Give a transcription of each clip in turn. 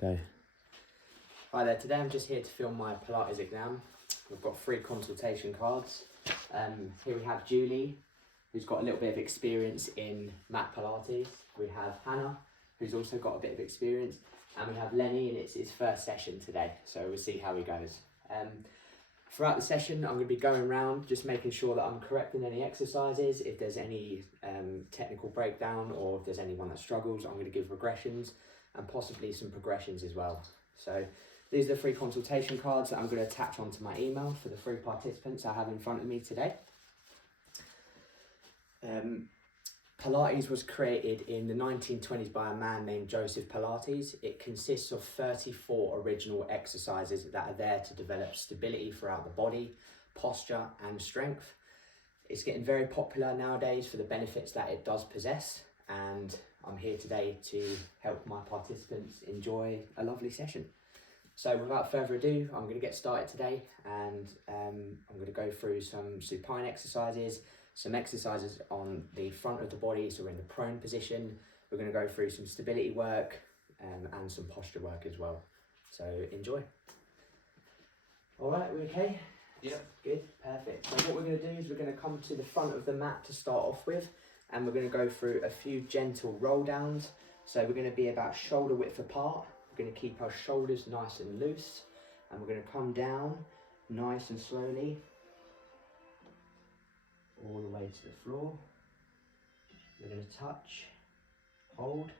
Go. Hi there, today I'm just here to film my Pilates exam. We've got 3 consultation cards. Here we have Julie, who's got a little bit of experience in mat Pilates. We have Hannah, who's also got a bit of experience. And we have Lenny, and it's his first session today, so we'll see how he goes. Throughout the session, I'm going to be going around just making sure that I'm correcting any exercises. If there's any technical breakdown or if there's anyone that struggles, I'm going to give regressions and possibly some progressions as well. So these are the 3 consultation cards that I'm going to attach onto my email for the 3 participants I have in front of me today. Pilates was created in the 1920s by a man named Joseph Pilates. It consists of 34 original exercises that are there to develop stability throughout the body, posture and strength. It's getting very popular nowadays for the benefits that it does possess, and I'm here today to help my participants enjoy a lovely session. So without further ado, I'm going to get started today, and I'm going to go through some supine exercises, some exercises on the front of the body, so we're in the prone position. We're going to go through some stability work and some posture work as well. So enjoy. All right, we okay? Yeah. Good, perfect. So what we're going to do is we're going to come to the front of the mat to start off with, and we're going to go through a few gentle roll downs. So we're going to be about shoulder width apart. We're going to keep our shoulders nice and loose, and we're going to come down nice and slowly all the way to the floor. We're going to touch, hold,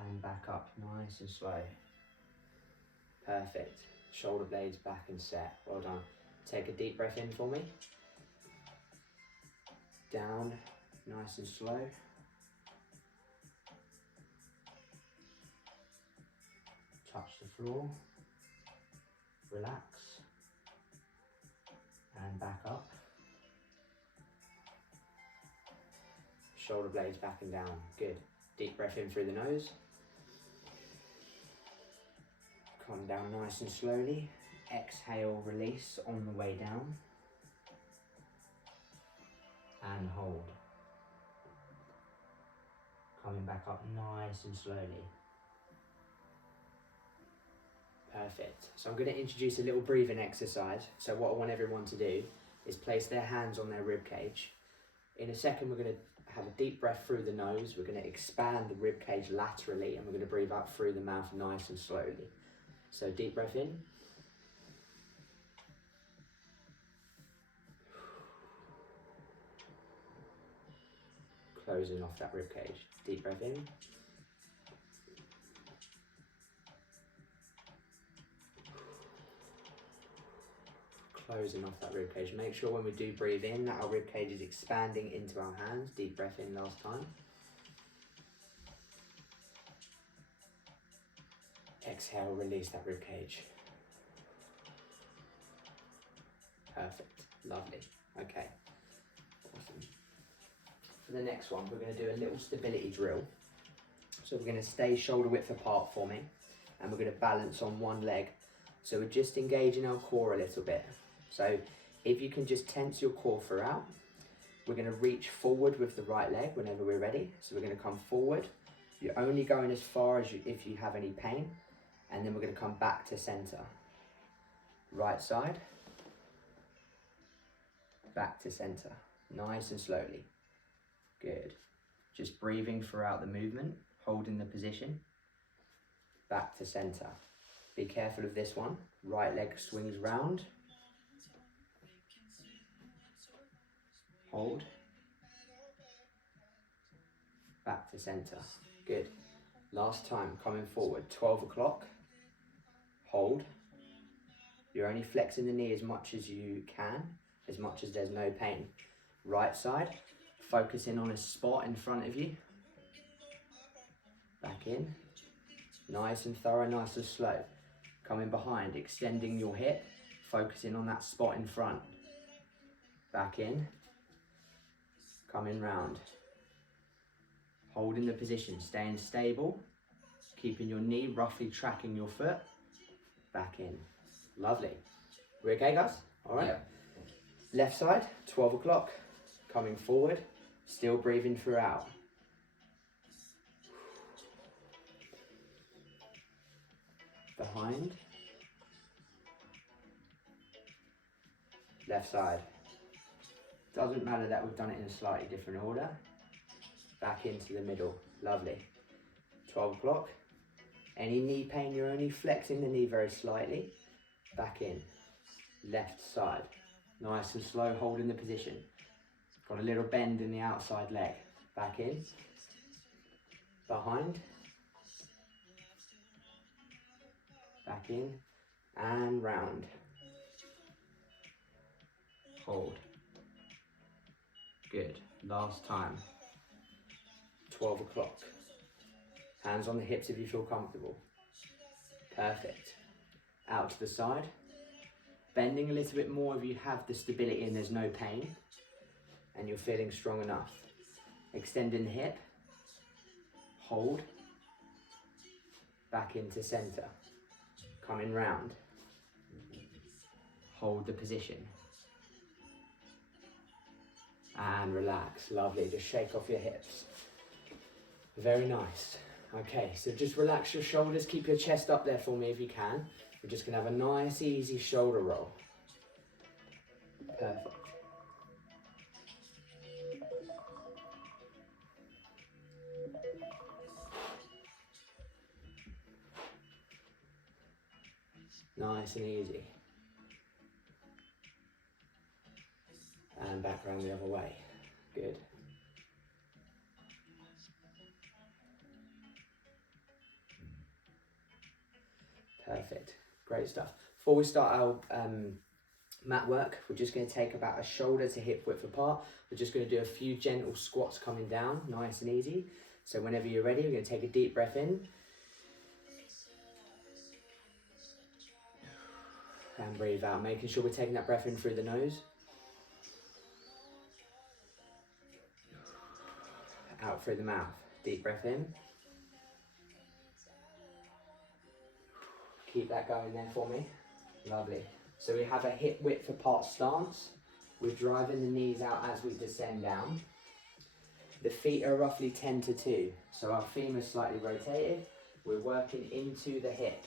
and back up nice and slow. Perfect. Shoulder blades back and set. Well done. Take a deep breath in for me. Down, nice and slow. Touch the floor. Relax. And back up. Shoulder blades back and down. Good. Deep breath in through the nose. Come down nice and slowly. Exhale, release on the way down. And hold. Coming back up nice and slowly. Perfect. So I'm going to introduce a little breathing exercise. So what I want everyone to do is place their hands on their rib cage. In a second, we're going to have a deep breath through the nose. We're going to expand the rib cage laterally, and we're going to breathe out through the mouth nice and slowly. So deep breath in. Closing off that rib cage. Deep breath in. Closing off that rib cage. Make sure when we do breathe in that our rib cage is expanding into our hands. Deep breath in last time. Exhale, release that rib cage. Perfect. Lovely. Okay. Awesome. For the next one, we're going to do a little stability drill. So we're going to stay shoulder width apart for me, and we're going to balance on one leg. So we're just engaging our core a little bit. So if you can just tense your core throughout, we're going to reach forward with the right leg whenever we're ready. So we're going to come forward. You're only going as far as if you have any pain, and then we're going to come back to center. Right side, back to center, nice and slowly. Good. Just breathing throughout the movement, holding the position. Back to center. Be careful of this one. Right leg swings round. Hold. Back to center. Good. Last time, coming forward. 12 o'clock. Hold. You're only flexing the knee as much as you can, as much as there's no pain. Right side. Focusing on a spot in front of you. Back in. Nice and thorough, nice and slow. Coming behind, extending your hip, focusing on that spot in front. Back in. Coming round. Holding the position, staying stable. Keeping your knee roughly tracking your foot. Back in. Lovely. We okay, guys? All right. Yeah. Left side, 12 o'clock. Coming forward. Still breathing throughout. behind, left side. Doesn't matter that we've done it in a slightly different order. Back into the middle, lovely. 12 o'clock. Any knee pain, you're only flexing the knee very slightly. Back in, left side. Nice and slow, holding the position. Got a little bend in the outside leg. Back in, behind, back in, and round. Hold. Good, last time. 12 o'clock. Hands on the hips if you feel comfortable. Perfect. Out to the side. Bending a little bit more if you have the stability and there's no pain and you're feeling strong enough. Extending the hip. Hold. Back into center. Coming round. Hold the position. And relax. Lovely. Just shake off your hips. Very nice. Okay, so just relax your shoulders. Keep your chest up there for me if you can. We're just going to have a nice, easy shoulder roll. Perfect. Nice and easy. And back around the other way. Good. Perfect. Great stuff. Before we start our mat work, we're just going to take about a shoulder to hip width apart. We're just going to do a few gentle squats coming down, nice and easy. So whenever you're ready, we're going to take a deep breath in. And breathe out, making sure we're taking that breath in through the nose. Out through the mouth. Deep breath in. Keep that going there for me. Lovely. So we have a hip width apart stance. We're driving the knees out as we descend down. The feet are roughly 10 to 2. So our femur is slightly rotated. We're working into the hip.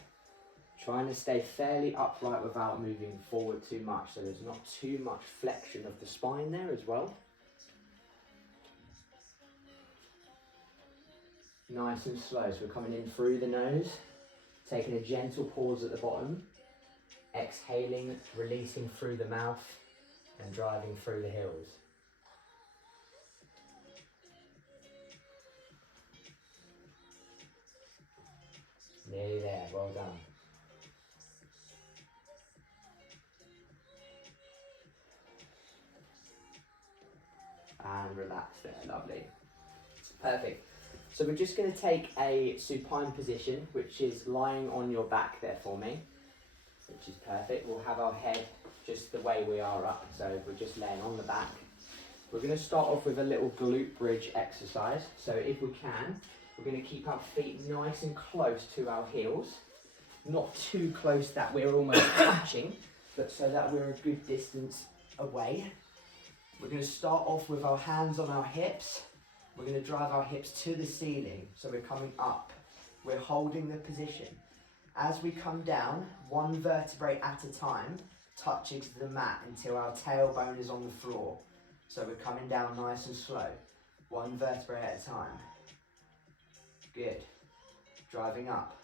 Trying to stay fairly upright without moving forward too much. So there's not too much flexion of the spine there as well. Nice and slow. So we're coming in through the nose. Taking a gentle pause at the bottom. Exhaling, releasing through the mouth and driving through the heels. Nearly there, well done. And relax there, lovely. Perfect. So we're just going to take a supine position, which is lying on your back there for me. Which is perfect. We'll have our head just the way we are up, so we're just laying on the back. We're going to start off with a little glute bridge exercise. So if we can, we're going to keep our feet nice and close to our heels. Not too close that we're almost touching, but so that we're a good distance away. We're going to start off with our hands on our hips. We're going to drive our hips to the ceiling, so we're coming up. We're holding the position. As we come down, one vertebrae at a time, touching the mat until our tailbone is on the floor. So we're coming down nice and slow, one vertebrae at a time. Good. Driving up.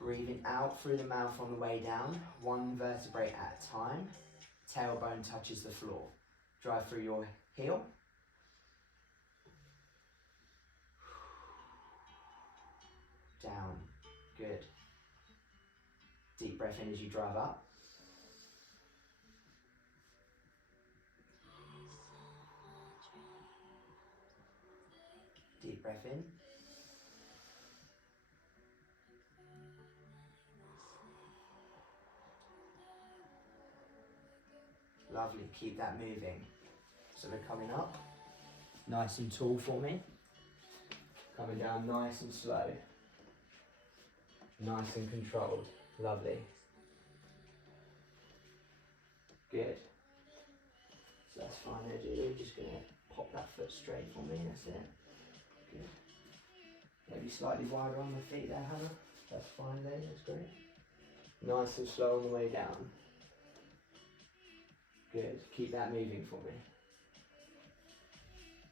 Breathing out through the mouth on the way down, one vertebrae at a time. Tailbone touches the floor. Drive through your heel. Down. Good. Deep breath in as you drive up. Deep breath in. Lovely, keep that moving. So we're coming up, nice and tall for me. Coming down nice and slow. Nice and controlled, lovely. Good. So that's fine, I do. Just gonna pop that foot straight for me, that's it. Good. Maybe slightly wider on the feet there, Hannah. That's fine there, that's great. Nice and slow on the way down. Good, keep that moving for me.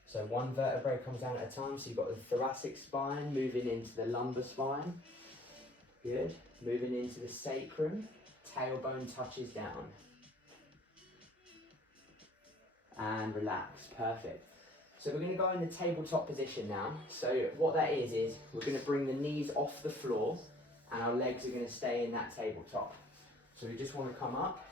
So one vertebrae comes down at a time, so you've got the thoracic spine moving into the lumbar spine. Good, moving into the sacrum, tailbone touches down. And relax, perfect. So we're going to go in the tabletop position now. So what that is we're going to bring the knees off the floor and our legs are going to stay in that tabletop. So we just want to come up.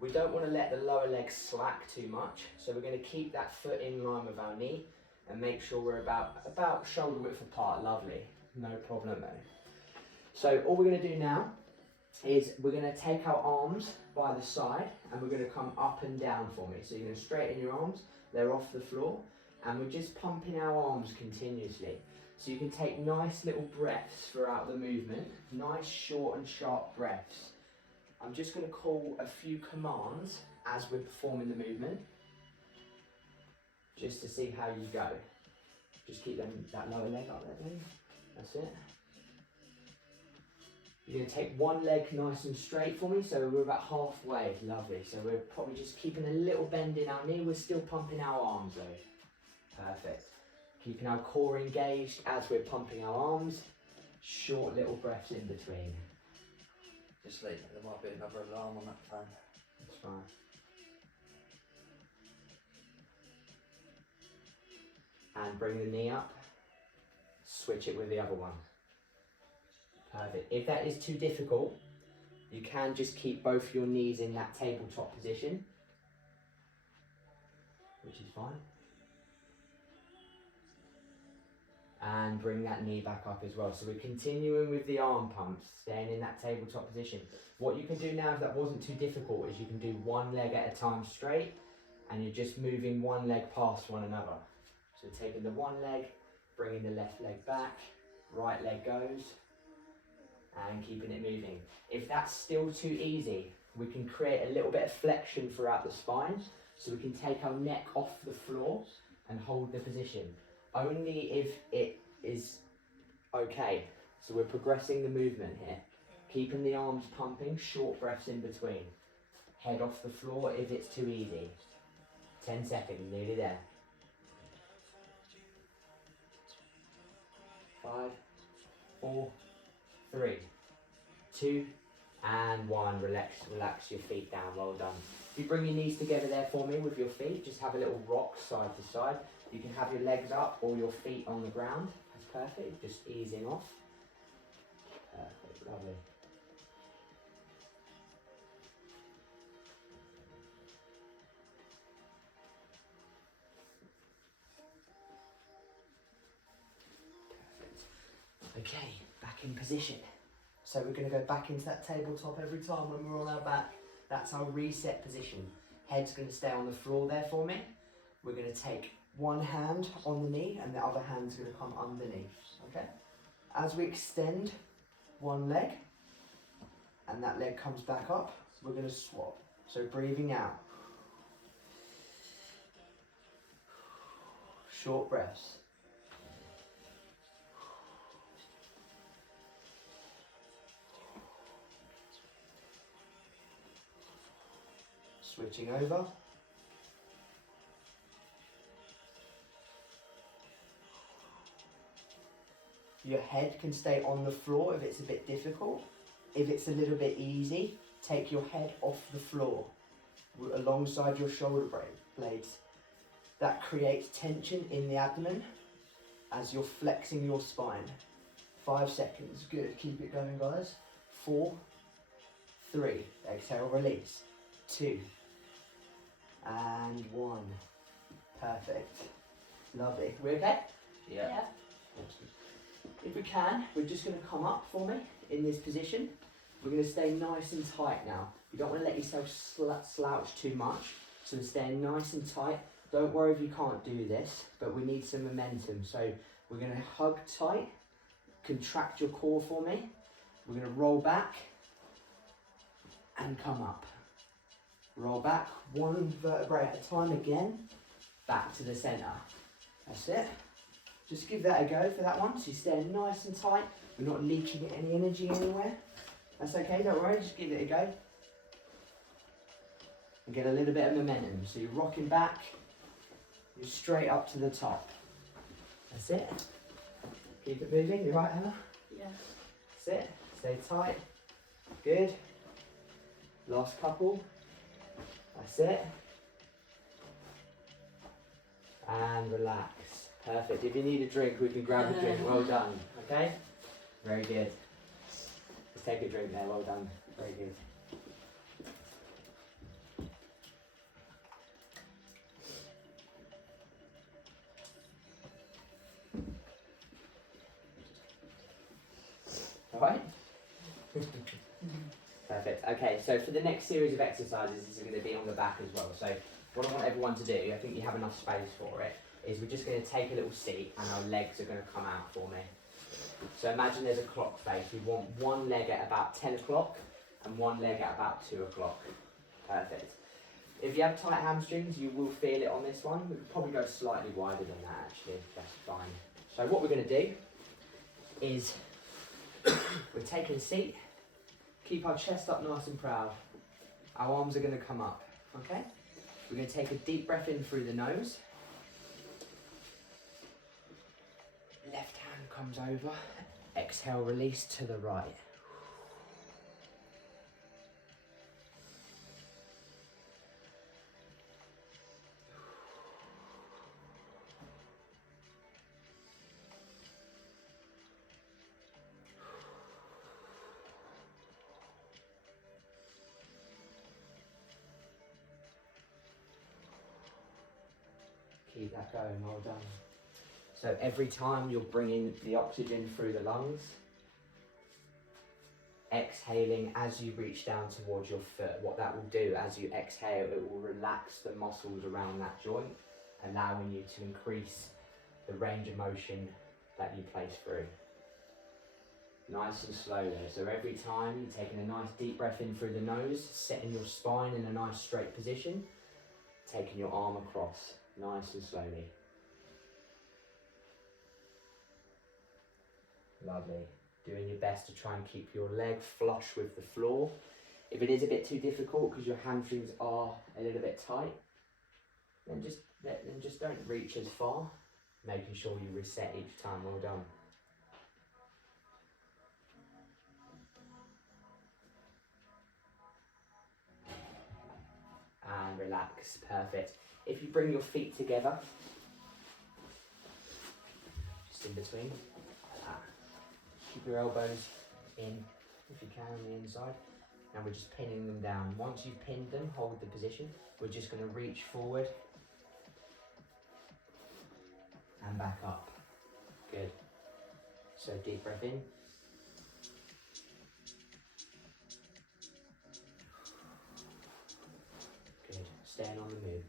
We don't want to let the lower leg slack too much. So we're going to keep that foot in line with our knee and make sure we're about shoulder width apart. Lovely, no problem there. So all we're going to do now is we're going to take our arms by the side and we're going to come up and down for me. So you're going to straighten your arms, they're off the floor, and we're just pumping our arms continuously. So you can take nice little breaths throughout the movement, nice short and sharp breaths. I'm just going to call a few commands as we're performing the movement, just to see how you go. Just keep that lower leg up there, please. That's it. You're going to take one leg nice and straight for me, so we're about halfway. Lovely. So we're probably just keeping a little bend in our knee. We're still pumping our arms though. Perfect. Keeping our core engaged as we're pumping our arms. Short little breaths in between. Just like there might be another alarm on that phone. That's fine. And bring the knee up. Switch it with the other one. Perfect. If that is too difficult, you can just keep both your knees in that tabletop position, which is fine. And bring that knee back up as well. So we're continuing with the arm pumps, staying in that tabletop position. What you can do now, if that wasn't too difficult, is you can do one leg at a time straight, and you're just moving one leg past one another. So taking the one leg, bringing the left leg back, right leg goes, and keeping it moving. If that's still too easy, we can create a little bit of flexion throughout the spine, so we can take our neck off the floor and hold the position. Only if it is okay. So we're progressing the movement here. Keeping the arms pumping, short breaths in between. Head off the floor if it's too easy. 10 seconds, nearly there. 5, 4, 3, 2, and 1. Relax your feet down, well done. If you bring your knees together there for me with your feet, just have a little rock side to side. You can have your legs up or your feet on the ground. That's perfect, just easing off. Perfect, lovely. Perfect. Okay, back in position. So we're going to go back into that tabletop every time when we're on our back. That's our reset position. Head's going to stay on the floor there for me. We're going to take one hand on the knee and the other hand's going to come underneath, okay? As we extend one leg and that leg comes back up, we're going to swap. So breathing out. Short breaths. Switching over. Your head can stay on the floor if it's a bit difficult. If it's a little bit easy, take your head off the floor alongside your shoulder blades. That creates tension in the abdomen as you're flexing your spine. 5 seconds, good, keep it going guys. 4, 3, exhale, release. 2, and 1. Perfect. Lovely. We okay? Yeah. If we can, we're just going to come up for me in this position. We're going to stay nice and tight now. You don't want to let yourself slouch too much. So we're staying nice and tight. Don't worry if you can't do this, but we need some momentum. So we're going to hug tight, contract your core for me. We're going to roll back and come up. Roll back, one vertebrae at a time again, back to the center. That's it. Just give that a go for that one. So you're staying nice and tight. We're not leaking any energy anywhere. That's okay, don't worry, just give it a go. And get a little bit of momentum. So you're rocking back, you're straight up to the top. That's it. Keep it moving, you right, Emma? Yeah. That's it. Stay tight. Good. Last couple. That's it. And relax. Perfect. If you need a drink, we can grab a drink. Well done. Okay? Very good. Just take a drink there. Well done. Very good. Alright? Perfect. Okay, so for the next series of exercises, this is going to be on the back as well. So what I want everyone to do, I think you have enough space for it, is we're just going to take a little seat and our legs are going to come out for me. So imagine there's a clock face. We want one leg at about 10 o'clock and one leg at about 2 o'clock. Perfect. If you have tight hamstrings, you will feel it on this one. We could probably go slightly wider than that actually. That's fine. So what we're going to do is we're taking a seat. Keep our chest up nice and proud. Our arms are going to come up, okay? We're going to take a deep breath in through the nose. Left hand comes over. Exhale, release to the right. Keep that going, well done. So every time you're bringing the oxygen through the lungs, exhaling as you reach down towards your foot, what that will do as you exhale, it will relax the muscles around that joint, allowing you to increase the range of motion that you place through. Nice and slow there. So every time you're taking a nice deep breath in through the nose, setting your spine in a nice straight position, taking your arm across, nice and slowly. Lovely. Doing your best to try and keep your leg flush with the floor. If it is a bit too difficult because your hamstrings are a little bit tight, then just don't reach as far. Making sure you reset each time. Well done. And relax. Perfect. If you bring your feet together, just in between, like that. Keep your elbows in, if you can, on the inside. And we're just pinning them down. Once you've pinned them, hold the position. We're just going to reach forward and back up. Good. So deep breath in. Good. Staying on the move.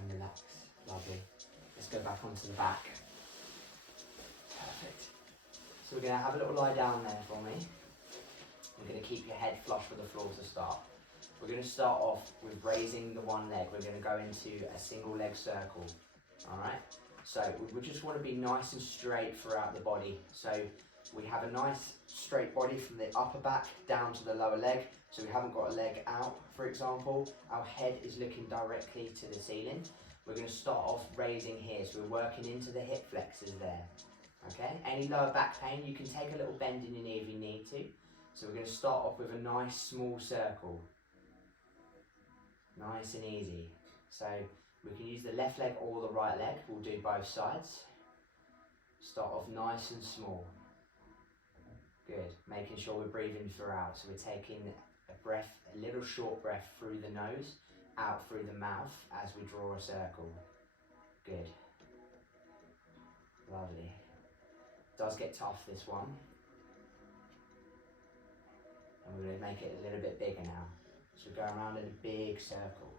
And relax. Lovely. Let's go back onto the back. Perfect. So we're going to have a little lie down there for me. You're going to keep your head flush with the floor to start. We're going to start off with raising the one leg. We're going to go into a single leg circle. Alright? So we just want to be nice and straight throughout the body. So we have a nice straight body from the upper back down to the lower leg. So we haven't got a leg out, for example. Our head is looking directly to the ceiling. We're going to start off raising here. So we're working into the hip flexors there. Okay? Any lower back pain, you can take a little bend in your knee if you need to. So we're going to start off with a nice small circle. Nice and easy. So we can use the left leg or the right leg. We'll do both sides. Start off nice and small. Good. Making sure we're breathing throughout. So we're taking a breath, a little short breath through the nose, out through the mouth as we draw a circle. Good. Lovely. Does get tough, this one. And we're going to make it a little bit bigger now. So go around in a big circle.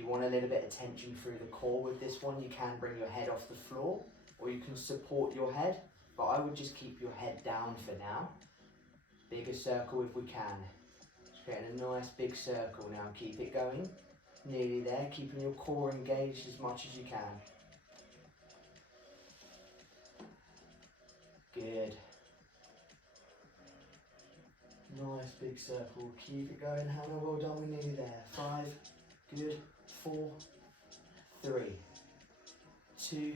If you want a little bit of tension through the core with this one, you can bring your head off the floor, or you can support your head, but I would just keep your head down for now. Bigger circle if we can. Just creating a nice big circle now. Keep it going. Nearly there, keeping your core engaged as much as you can. Good. Nice big circle. Keep it going, Hannah. Well done. We're nearly there. 5. Good. 4, 3, 2,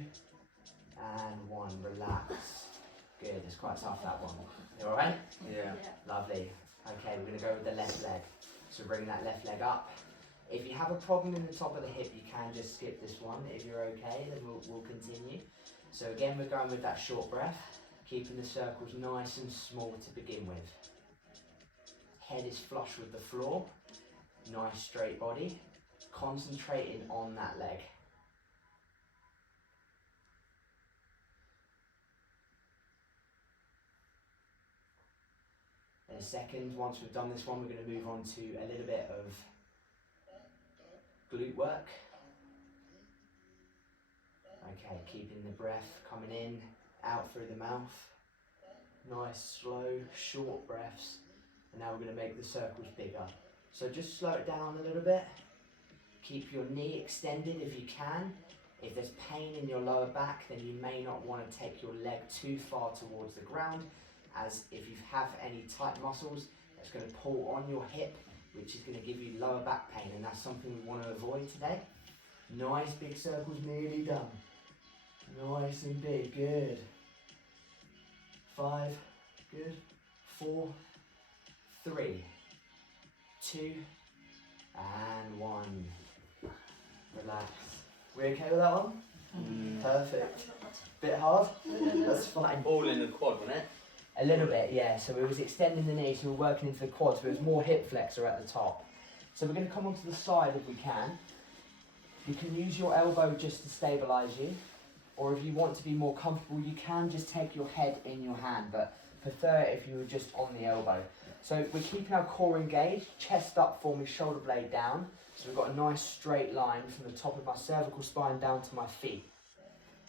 and 1. Relax. Good. It's quite tough, that one. You all right? Yeah. Lovely. Okay, we're going to go with the left leg. So bring that left leg up. If you have a problem in the top of the hip, you can just skip this one. If you're okay, then we'll continue. So again, we're going with that short breath, keeping the circles nice and small to begin with. Head is flush with the floor, nice straight body, concentrating on that leg. In a second, once we've done this one, we're going to move on to a little bit of glute work. Okay, keeping the breath coming in, out through the mouth. Nice, slow, short breaths. And now we're going to make the circles bigger. So just slow it down a little bit. Keep your knee extended if you can. If there's pain in your lower back, then you may not want to take your leg too far towards the ground, as if you have any tight muscles, that's going to pull on your hip, which is going to give you lower back pain, and that's something we want to avoid today. Nice big circles, nearly done. Nice and big, good. 5, good. 4, 3, 2, and 1. Relax. We okay with that one? Perfect. Bit hard? That's fine. All in the quad, wasn't it? A little bit, yeah. So it was extending the knee, so we're working into the quads, but it was more hip flexor at the top. So we're going to come onto the side if we can. You can use your elbow just to stabilise you, or if you want to be more comfortable, you can just take your head in your hand, but prefer it if you were just on the elbow. So we're keeping our core engaged, chest up for me, shoulder blade down. So we've got a nice straight line from the top of my cervical spine down to my feet.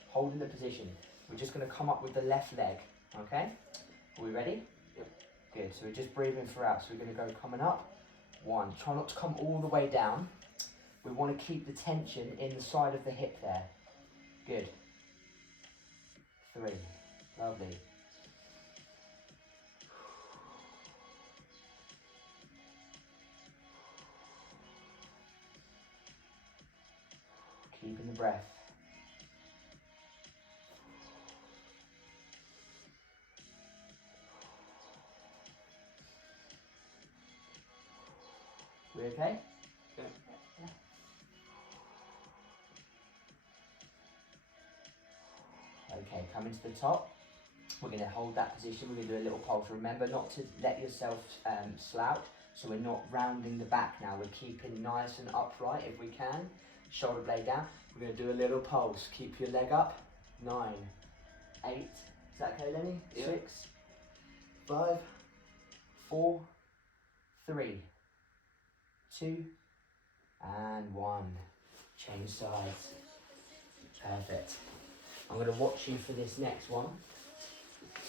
Holding the position. We're just going to come up with the left leg, okay? Are we ready? Yep. Good, so we're just breathing throughout. So we're going to go coming up. 1, try not to come all the way down. We want to keep the tension in the side of the hip there. Good. 3, lovely. Keeping the breath. We okay? Yeah. Okay, coming to the top. We're going to hold that position. We're going to do a little pulse. Remember not to let yourself slouch. So we're not rounding the back now. We're keeping nice and upright if we can. Shoulder blade down. We're going to do a little pulse. Keep your leg up. 9, 8. Is that okay, Lenny? Yeah. 6, 5, 4, 3, 2, and 1. Change sides. Perfect. I'm going to watch you for this next one.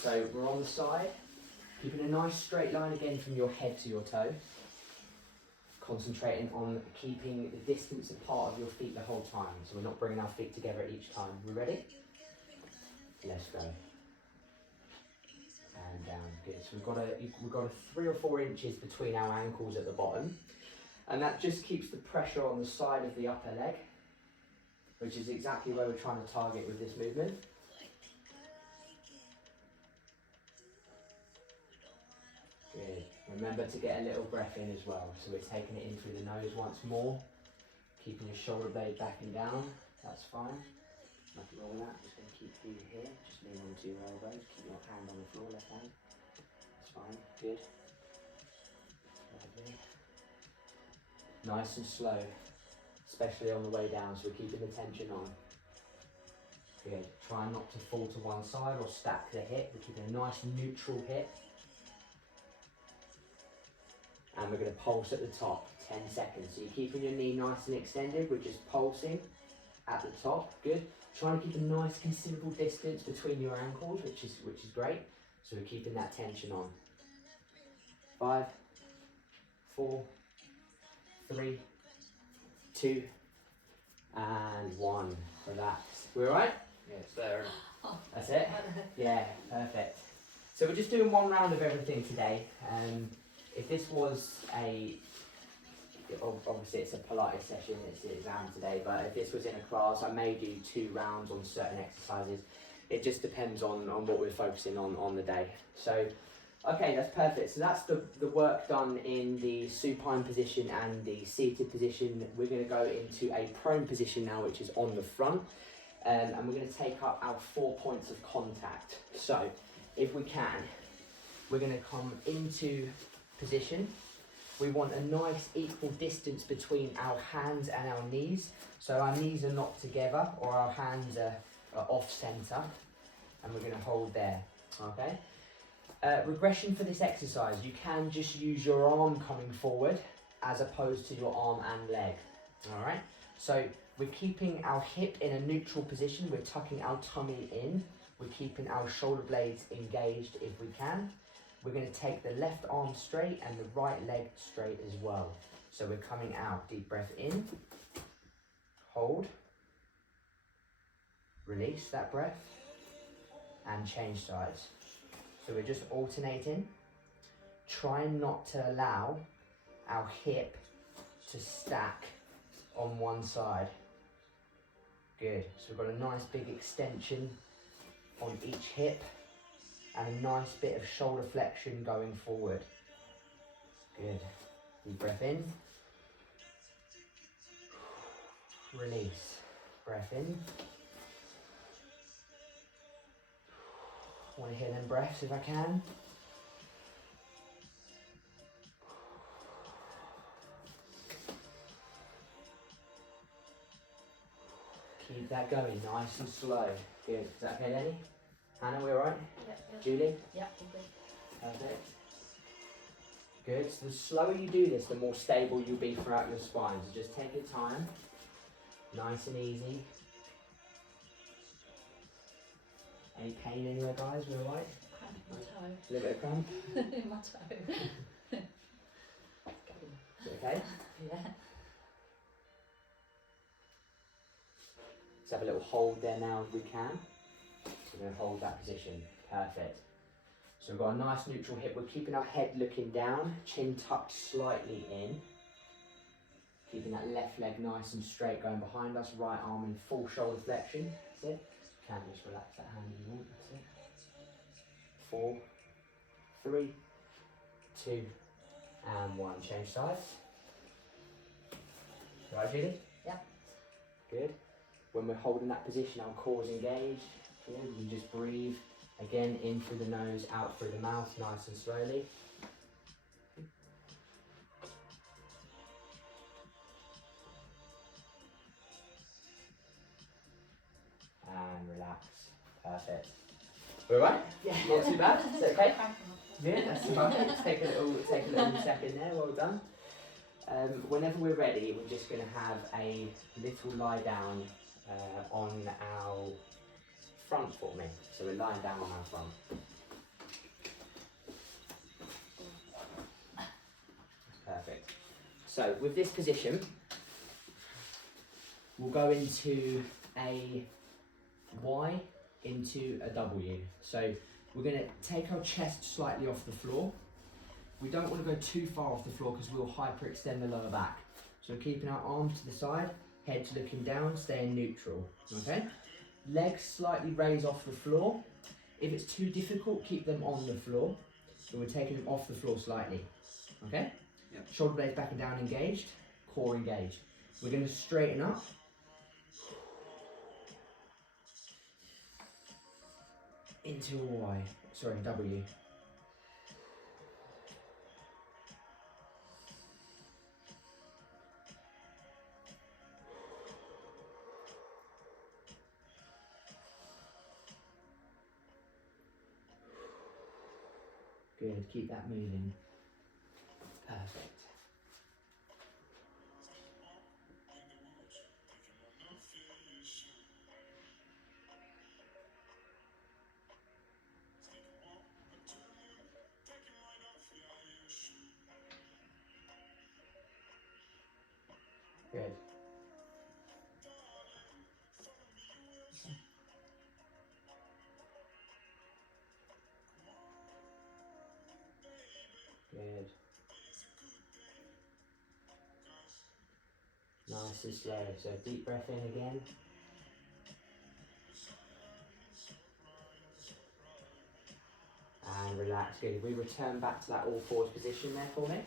So we're on the side, keeping a nice straight line again from your head to your toe. Concentrating on keeping the distance apart of your feet the whole time. So we're not bringing our feet together each time. We ready? Let's go. And down. Good. So we've got a 3 or 4 inches between our ankles at the bottom. And that just keeps the pressure on the side of the upper leg, which is exactly where we're trying to target with this movement. Good. Remember to get a little breath in as well. So we're taking it in through the nose once more. Keeping your shoulder blade back and down. That's fine. Nothing wrong with that. Just going to keep you here. Just lean onto your elbows. Keep your hand on the floor, left hand. That's fine. Good. Lovely. Nice and slow. Especially on the way down. So we're keeping the tension on. Good. Try not to fall to one side or stack the hip. We're keeping a nice neutral hip. And we're going to pulse at the top. 10 seconds. So you're keeping your knee nice and extended, we're just pulsing at the top, good. Trying to keep a nice considerable distance between your ankles, which is great. So we're keeping that tension on. 5, 4, 3, 2, and 1. Relax. We alright? Yeah, it's there, isn't it? That's it? Yeah, perfect. So we're just doing one round of everything today. If this was obviously it's a Pilates session, it's an exam today, but if this was in a class, I may do 2 rounds on certain exercises. It just depends on what we're focusing on the day. So, okay, that's perfect. So that's the work done in the supine position and the seated position. We're going to go into a prone position now, which is on the front. And we're going to take up our 4 points of contact. So, if we can, we're going to come into position. We want a nice equal distance between our hands and our knees. So our knees are not together or our hands are off center. And we're going to hold there, okay? Regression for this exercise, you can just use your arm coming forward as opposed to your arm and leg, all right? So we're keeping our hip in a neutral position. We're tucking our tummy in. We're keeping our shoulder blades engaged if we can. We're going to take the left arm straight and the right leg straight as well. So we're coming out, deep breath in, hold, release that breath, and change sides. So we're just alternating, trying not to allow our hip to stack on one side. Good, so we've got a nice big extension on each hip and a nice bit of shoulder flexion going forward. Good. Deep breath in. Release. Breath in. Want to hear them breaths if I can. Keep that going, nice and slow. Good. Is that okay, Lenny? Hannah, we alright? Yep. Julie? Yep, good. Perfect. Good. So the slower you do this, the more stable you'll be throughout your spine. So just take your time. Nice and easy. Any pain anywhere, guys? We're alright? Cramp in my toe. A little bit of cramp? In my toe. Is it okay? Yeah. Let's have a little hold there now if we can. We're going to hold that position. Perfect. So we've got a nice neutral hip. We're keeping our head looking down, chin tucked slightly in. Keeping that left leg nice and straight going behind us, right arm in full shoulder flexion. That's it. You can just relax that hand if you want. That's it. 4, 3, 2, and 1. Change sides. Right, Julie? Yep. Good. When we're holding that position, our core's engaged. Good. We can just breathe. Again, in through the nose, out through the mouth, nice and slowly. And relax. Perfect. We're right? Yeah. Not too bad. Is that okay? Cramp Yeah, that's right. Take a little second there. Well done. Whenever we're ready, we're just going to have a little lie down on our front for me. So we're lying down on our front. Perfect. So with this position, we'll go into a Y into a W. So we're going to take our chest slightly off the floor. We don't want to go too far off the floor because we'll hyperextend the lower back. So we're keeping our arms to the side, heads looking down, staying neutral. Okay? Legs slightly raise off the floor. If it's too difficult, keep them on the floor. So we're taking them off the floor slightly. Okay? Yep. Shoulder blades back and down engaged, core engaged. We're going to straighten up. Into a Y, sorry, W. Good, keep that moving. Perfect. nice and slow. So deep breath in again. And relax. Good. If we return back to that all fours position there for me.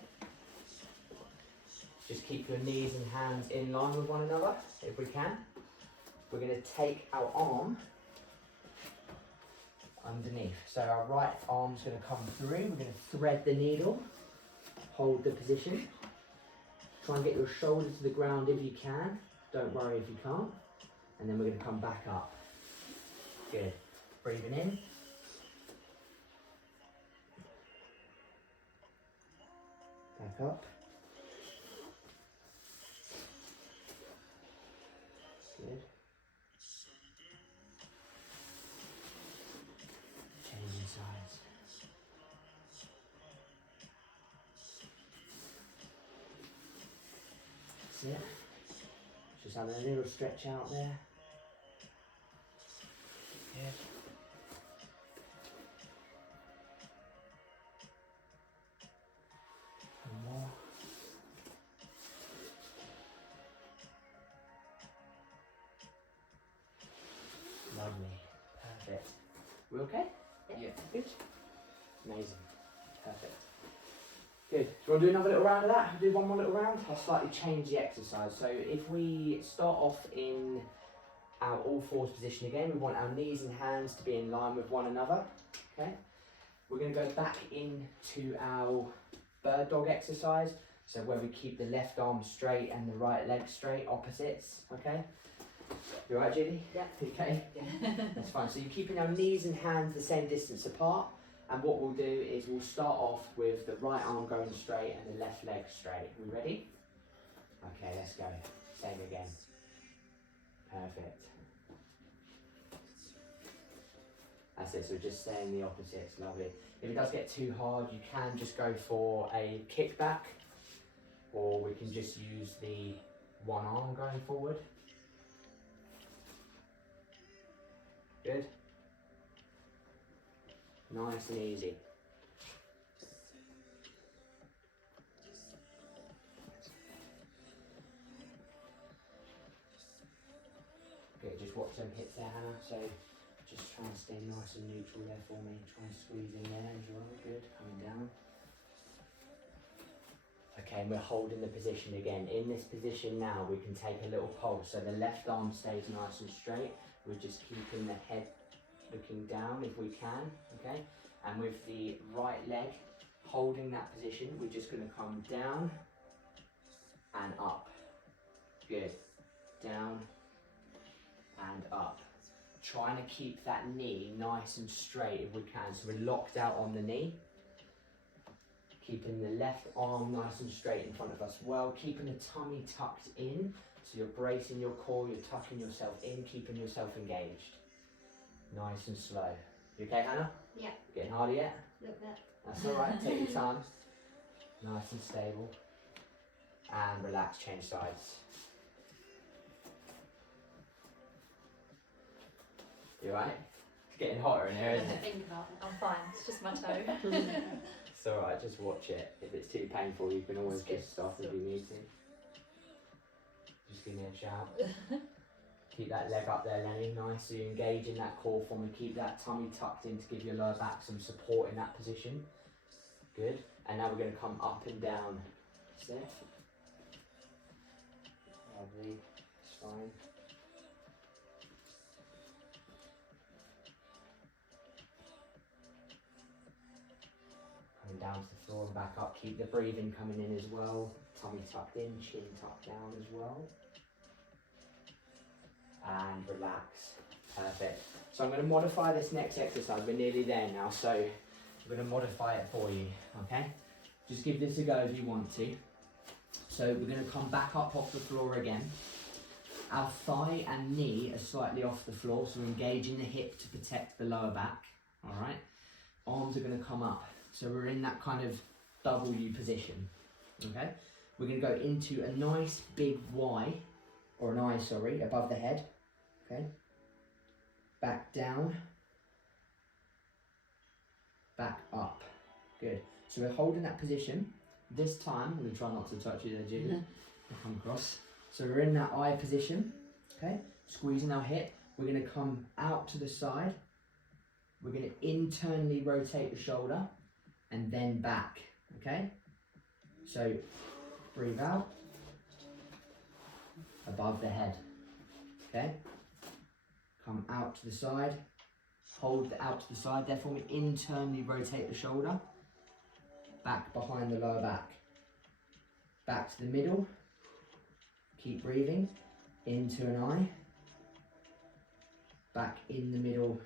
Just keep your knees and hands in line with one another, if we can. We're going to take our arm underneath. So our right arm's going to come through. We're going to thread the needle. Hold the position. Try and get your shoulder to the ground if you can. Don't worry if you can't. And then we're going to come back up. Good. Breathing in. Back up. Good. Changing sides. That's it. Just having a little stretch out there. Good. One more. Lovely. Perfect. We okay? Yeah. Good. Amazing. Perfect. Good. Do you want to do another little round of that? I'll do one more little round. I'll slightly change the exercise. So if we start off in our all fours position again, we want our knees and hands to be in line with one another. Okay. We're going to go back into our bird dog exercise. So where we keep the left arm straight and the right leg straight, opposites. Okay. You alright, Julie? Yeah. Okay. Yeah. That's fine. So you're keeping our knees and hands the same distance apart. And what we'll do is we'll start off with the right arm going straight and the left leg straight. We ready? Okay, let's go. Same again. Perfect. That's it. So just saying the opposites. Lovely. If it does get too hard, you can just go for a kickback, or we can just use the one arm going forward. Good. Nice and easy. Okay, just watch them hips there, Hannah. So just try and stay nice and neutral there for me. Try and squeeze in there as well. Good. Coming down. Okay, and we're holding the position again. In this position now, we can take a little pulse. So the left arm stays nice and straight. We're just keeping the head looking down if we can, okay? And with the right leg holding that position, we're just going to come down and up. Good. Down and up. Trying to keep that knee nice and straight if we can. So we're locked out on the knee. Keeping the left arm nice and straight in front of us well. Keeping the tummy tucked in. So you're bracing your core, you're tucking yourself in, keeping yourself engaged. Nice and slow. You okay, Hannah? Yeah. Getting harder yet? Look that. That's alright, take your time. Nice and stable. And relax, change sides. You alright? It's getting hotter in here, isn't it? Think about it. I'm fine. It's just my toe. It's alright, just watch it. If it's too painful, you can always That's good. just stop if you need to. Just give me a shout. Keep that leg up there, Lenny. Nice. So you engage in that core form and keep that tummy tucked in to give your lower back some support in that position. Good. And now we're going to come up and down. That's it. Lovely. It's fine. Coming down to the floor and back up. Keep the breathing coming in as well. Tummy tucked in, chin tucked down as well. And relax. Perfect. So I'm going to modify this next exercise. We're nearly there now, so I'm going to modify it for you, okay? Just give this a go if you want to. So we're going to come back up off the floor again. Our thigh and knee are slightly off the floor, so we're engaging the hip to protect the lower back, all right? Arms are going to come up. So we're in that kind of W position, okay? We're going to go into a nice big Y, or an I, sorry, above the head, okay? Back down, back up. Good. So we're holding that position. This time, I'm going to try not to touch you there, Julie. Come across. So we're in that I position, okay? Squeezing our hip. We're gonna come out to the side. We're gonna internally rotate the shoulder and then back, okay? So breathe out, above the head, okay? Come out to the side, hold out to the side, therefore we internally rotate the shoulder, back behind the lower back. Back to the middle, keep breathing, into an I, back in the middle,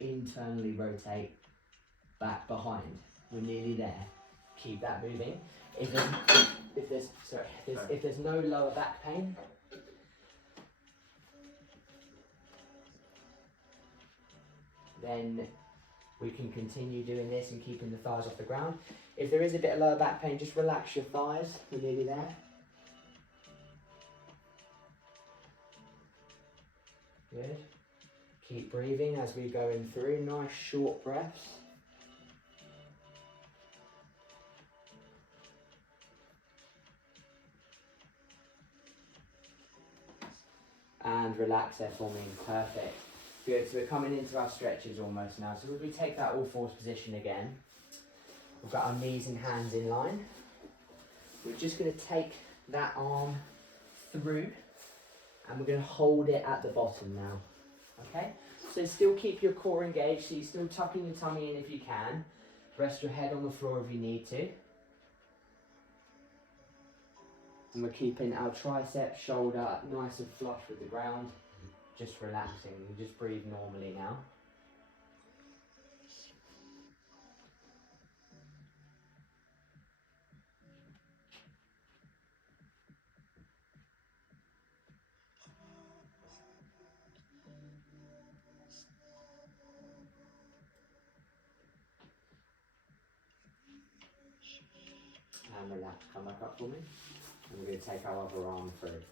internally rotate, back behind. We're nearly there. Keep that moving. If there's no lower back pain, then we can continue doing this and keeping the thighs off the ground. If there is a bit of lower back pain, just relax your thighs. We're nearly there. Good. Keep breathing as we go in through. Nice short breaths. And relax there for me. Perfect. Good. So we're coming into our stretches almost now. So if we take that all fours position again, we've got our knees and hands in line. We're just going to take that arm through and we're going to hold it at the bottom now. Okay? So still keep your core engaged, so you're still tucking your tummy in if you can. Rest your head on the floor if you need to. And we're keeping our tricep, shoulder nice and flush with the ground. Just relaxing, you just breathe normally now. And relax, come back up for me. And we're going to take our other arm through.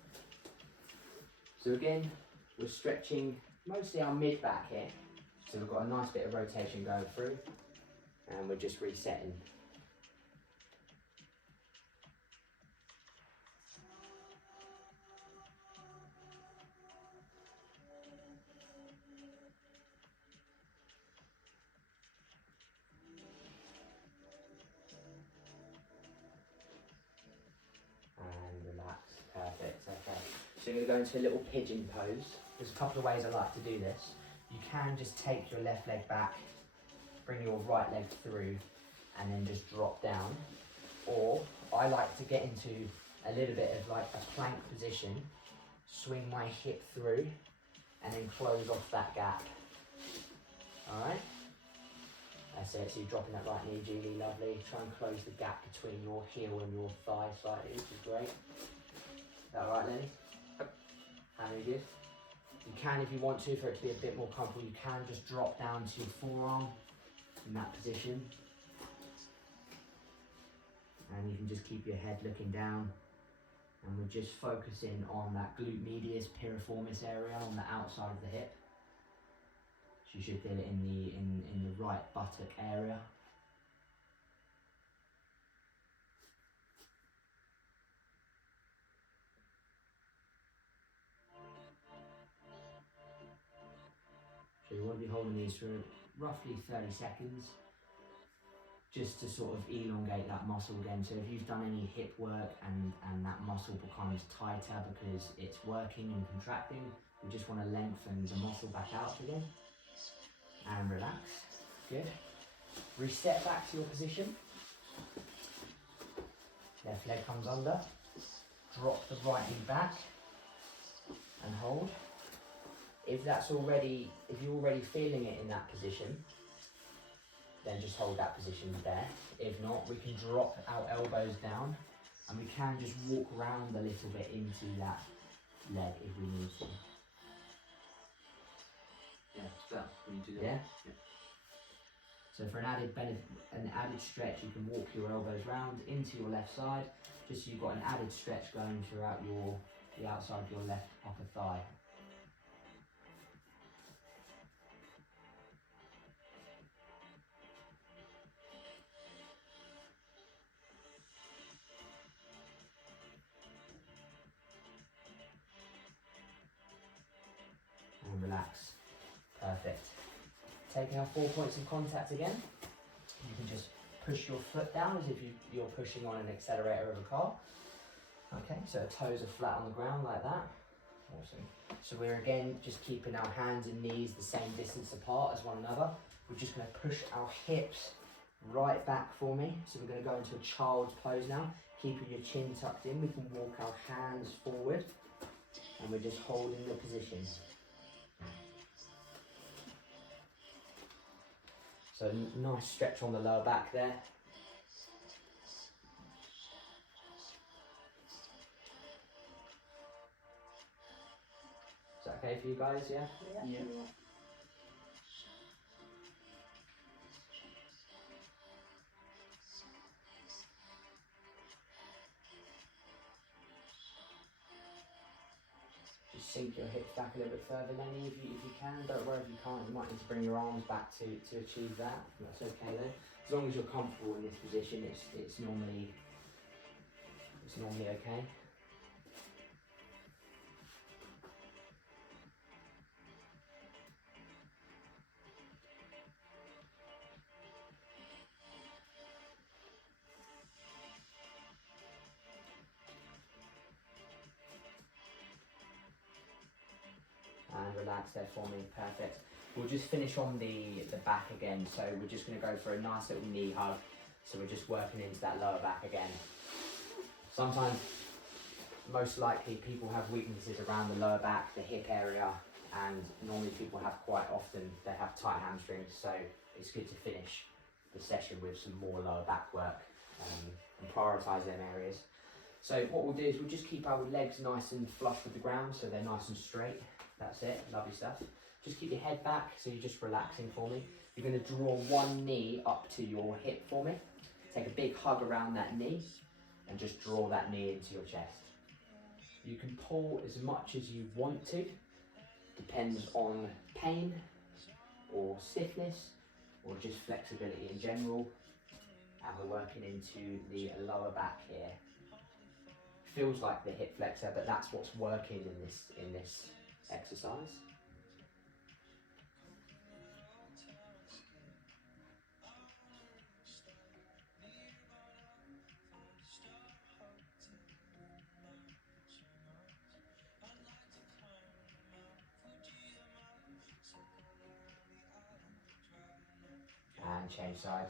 So again, we're stretching mostly our mid back here. So we've got a nice bit of rotation going through. And we're just resetting. And relax, perfect, okay. So you're going to go into a little pigeon pose. There's a couple of ways I like to do this. You can just take your left leg back, bring your right leg through, and then just drop down. Or I like to get into a little bit of like a plank position, swing my hip through, and then close off that gap. Alright? That's it, so you're dropping that right knee, Julie, lovely. Try and close the gap between your heel and your thigh slightly, which is great. Is that alright, Lenny? Very good. You can, if you want to, for it to be a bit more comfortable, you can just drop down to your forearm in that position. And you can just keep your head looking down. And we're just focusing on that glute medius piriformis area on the outside of the hip. So you should feel it in the right buttock area. So you want to be holding these for roughly 30 seconds, just to sort of elongate that muscle again. So if you've done any hip work and that muscle becomes tighter because it's working and contracting, we just want to lengthen the muscle back out again. And relax. Good. Reset back to your position. Left leg comes under. Drop the right knee back and hold. If you're already feeling it in that position, then just hold that position there. If not, we can drop our elbows down and we can just walk around a little bit into that leg if we need to. Yeah, it's better when you do that. Yeah? Yeah. So for an added benefit, an added stretch, you can walk your elbows round into your left side, just so you've got an added stretch going throughout the outside of your left upper thigh. and relax. Perfect. Taking our 4 points of contact again. You can just push your foot down as if you're pushing on an accelerator of a car. Okay, so toes are flat on the ground like that. Awesome. So we're again just keeping our hands and knees the same distance apart as one another. We're just going to push our hips right back for me. So we're going to go into a child's pose now. Keeping your chin tucked in, we can walk our hands forward and we're just holding the position. So nice stretch on the lower back there. Is that okay for you guys, yeah? Yeah. Just sink your hips back a little bit further, Lenny, if you can. Don't worry if you can't, you might need to bring your arms back to achieve that. That's okay though. As long as you're comfortable in this position, it's normally okay. And relax there for me, perfect. We'll just finish on the back again, so we're just going to go for a nice little knee hug. So we're just working into that lower back again. Sometimes, most likely, people have weaknesses around the lower back, the hip area, and normally people have quite often, they have tight hamstrings, so it's good to finish the session with some more lower back work and prioritise them areas. So what we'll do is we'll just keep our legs nice and flush with the ground, so they're nice and straight. That's it, lovely stuff. Just keep your head back, so you're just relaxing for me. You're going to draw one knee up to your hip for me. Take a big hug around that knee and just draw that knee into your chest. You can pull as much as you want to, depends on pain or stiffness or just flexibility in general. And we're working into the lower back here. Feels like the hip flexor, but that's what's working in this exercise. And change sides.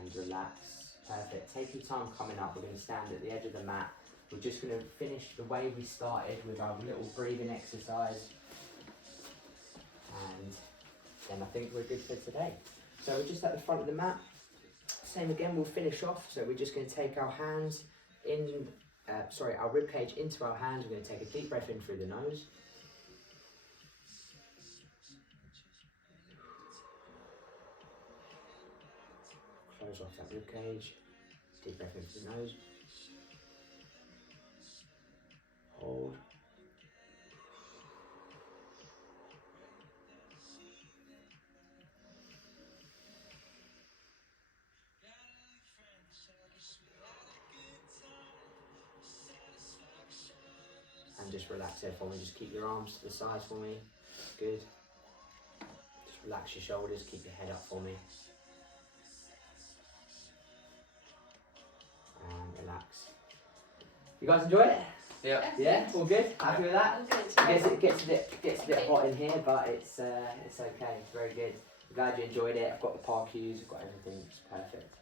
And relax. Perfect. Take your time coming up. We're going to stand at the edge of the mat. We're just going to finish the way we started with our little breathing exercise. And then I think we're good for today. So we're just at the front of the mat. Same again, we'll finish off. So we're just going to take our hands in, our rib cage into our hands. We're going to take a deep breath in through the nose. Close off that rib cage. Deep breath in through the nose. Hold. And just relax there for me. Just keep your arms to the sides for me. Good. Just relax your shoulders. Keep your head up for me. And relax. You guys enjoy it? Yeah. Yeah? All good? Happy with that? I'm good. I guess it gets a bit hot in here, but it's okay. It's very good. I'm glad you enjoyed it. I've got the par cues. I've got everything. It's perfect.